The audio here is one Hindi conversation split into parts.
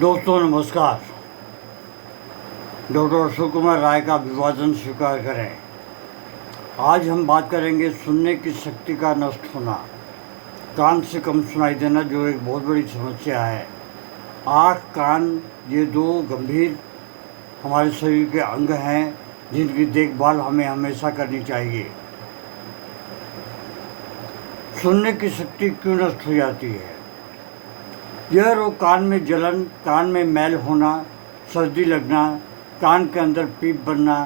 दोस्तों नमस्कार। डॉक्टर अशोक कुमार राय का अभिवादन स्वीकार करें। आज हम बात करेंगे सुनने की शक्ति का नष्ट होना, कान से कम सुनाई देना, जो एक बहुत बड़ी समस्या है। आँख, कान ये दो गंभीर हमारे शरीर के अंग हैं जिनकी देखभाल हमें हमेशा करनी चाहिए। सुनने की शक्ति क्यों नष्ट हो जाती है? यह रोग कान में जलन, कान में मैल होना, सर्दी लगना, कान के अंदर पीप बनना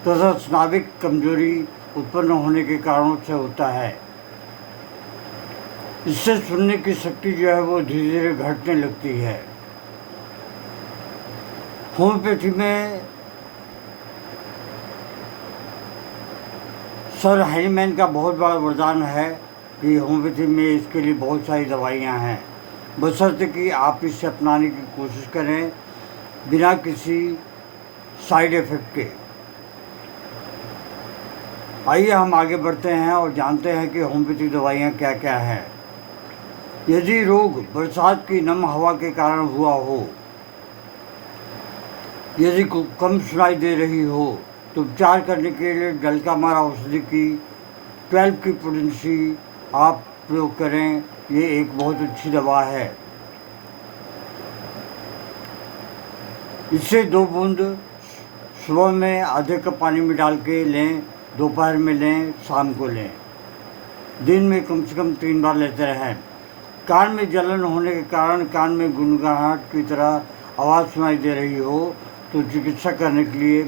तथा स्नाविक कमजोरी उत्पन्न होने के कारणों से होता है। इससे सुनने की शक्ति जो है वो धीरे धीरे घटने लगती है। होम्योपैथी में सर हैनीमैन का बहुत बड़ा वरदान है कि होम्योपैथी में इसके लिए बहुत सारी दवाइयाँ हैं, बशर्ते कि आप इसे अपनाने की कोशिश करें बिना किसी साइड इफ़ेक्ट के। आइए हम आगे बढ़ते हैं और जानते हैं कि होम्योपैथी दवाइयाँ क्या क्या हैं। यदि रोग बरसात की नम हवा के कारण हुआ हो, यदि कम सुनाई दे रही हो, तो उपचार करने के लिए डलका मारा औषधि की 12 की पोटेंसी आप प्रयोग करें। ये एक बहुत अच्छी दवा है। इससे 2 बूंद सुबह में आधे कप पानी में डाल के लें, दोपहर में लें, शाम को लें। दिन में कम से कम 3 बार लेते रहें। कान में जलन होने के कारण कान में गुनगुनाहट की तरह आवाज़ सुनाई दे रही हो तो चिकित्सा करने के लिए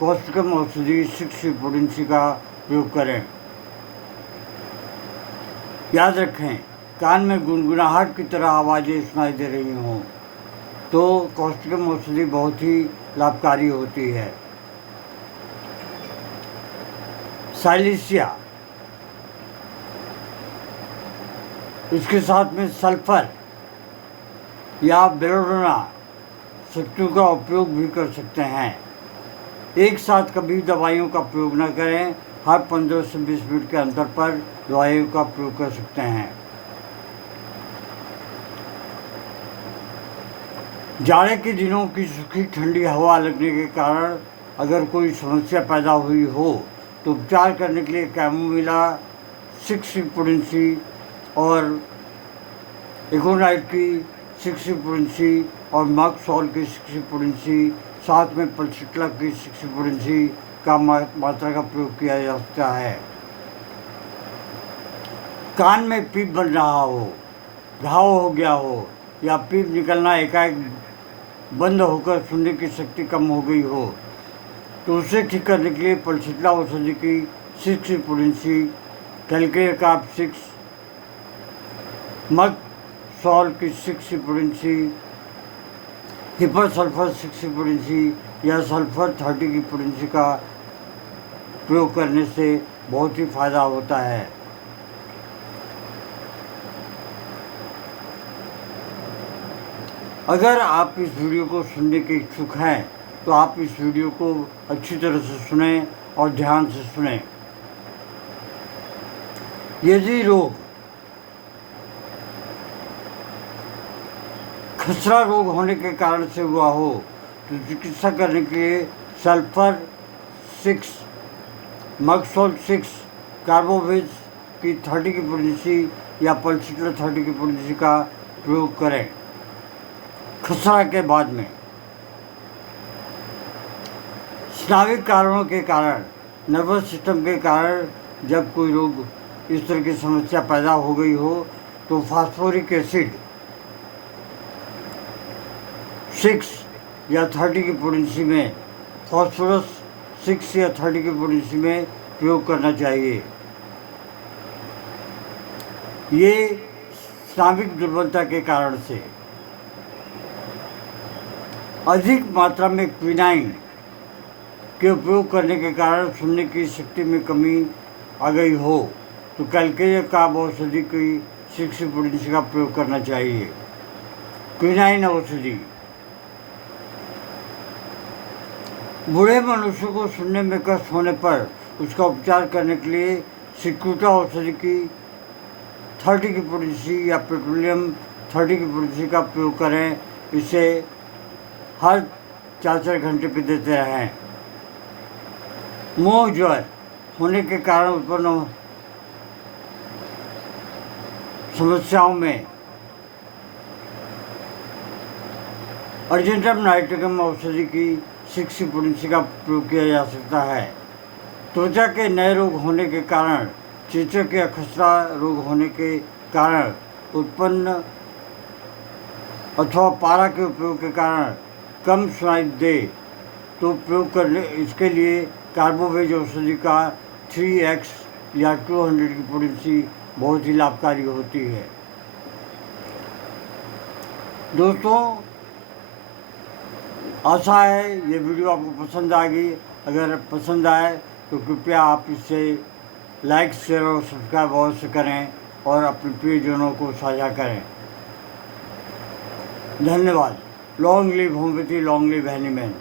कॉस्टिकम औषधि 6 पोटेंसी का प्रयोग करें। याद रखें, कान में गुनगुनाहट की तरह आवाज़ें सुनाई दे रही हों तो कॉस्टिकम औषधि बहुत ही लाभकारी होती है। साइलेंसिया, इसके साथ में सल्फर या बेलोडोना शक्तियों का उपयोग भी कर सकते हैं। एक साथ कभी दवाइयों का प्रयोग न करें। हर 15 से 20 मिनट के अंतर पर दवाइयों का प्रयोग कर सकते हैं। जाड़े के दिनों की सूखी ठंडी हवा लगने के कारण अगर कोई समस्या पैदा हुई हो तो उपचार करने के लिए कैमोमिला 6 पोटेंसी और एकोनाइट की 6 पोटेंसी और मक सॉल की 6 पोटेंसी, साथ में पल्सिट्ला की 6 पोटेंसी का मात्रा का प्रयोग किया जा सकता है। कान में पीप बन रहा हो, घाव हो गया हो या पीप निकलना एकाएक बंद होकर सुनने की शक्ति कम हो गई हो तो उसे ठीक करने के लिए पल्सिट्ला औषधि की 6 पोटेंसी, कैलकेयर का 6, मग सॉल की 6 पोटेंसी, हिपर सल्फर 6 पोटेंसी या सल्फर 30 की पोटेंसी का प्रयोग करने से बहुत ही फायदा होता है। अगर आप इस वीडियो को सुनने के इच्छुक हैं तो आप इस वीडियो को अच्छी तरह से सुनें और ध्यान से सुनें। यदि रोग खसरा रोग होने के कारण से हुआ हो तो चिकित्सा करने के लिए सल्फर 6, मगसोल 6, कार्बोवेज की 30 की पोटेंसी या पल्सिट्ला 30 की पोटेंसी का प्रयोग करें। खसरा के बाद में स्नाविक कारणों के कारण, नर्वस सिस्टम के कारण जब कोई रोग इस तरह की समस्या पैदा हो गई हो तो फास्फोरिक एसिड 6 या 30 की पोटेंसी में, फास्फोरस 6 या 30 की पोटेंसी में प्रयोग करना चाहिए। ये स्नाविक दुर्बलता के कारण से। अधिक मात्रा में क्विनाइन के उपयोग करने के कारण सुनने की शक्ति में कमी आ गई हो तो कैलकेयर का औषधि की 6 पोटेंसी का प्रयोग करना चाहिए। क्विनाइन औषधि बूढ़े मनुष्य को सुनने में कष्ट होने पर उसका उपचार करने के लिए सिक्यूटा औषधि की 30 की पोटेंसी या पेट्रोलियम 30 की पोटेंसी का प्रयोग करें। इसे हर 4-4 घंटे पे देते रहें। मुंह ज्वर होने के कारण उत्पन्न समस्याओं में अर्जेंटम नाइट्रिकम औषधि की 6 पोटेंसी का प्रयोग किया जा सकता है। त्वचा के नए रोग होने के कारण, चेचक या खसरा रोग होने के कारण उत्पन्न अथवा पारा के उपयोग के कारण कम सुनाई दे तो प्रयोग करने इसके लिए कार्बोवेज औषधि का 3x या 200 की पोटेंसी बहुत ही लाभकारी होती है। दोस्तों, आशा है ये वीडियो आपको पसंद आएगी। अगर पसंद आए तो कृपया आप इसे लाइक, शेयर और सब्सक्राइब अवश्य करें और अपने प्रियजनों को साझा करें। धन्यवाद। Long live homeopathy, long live एनीमैन।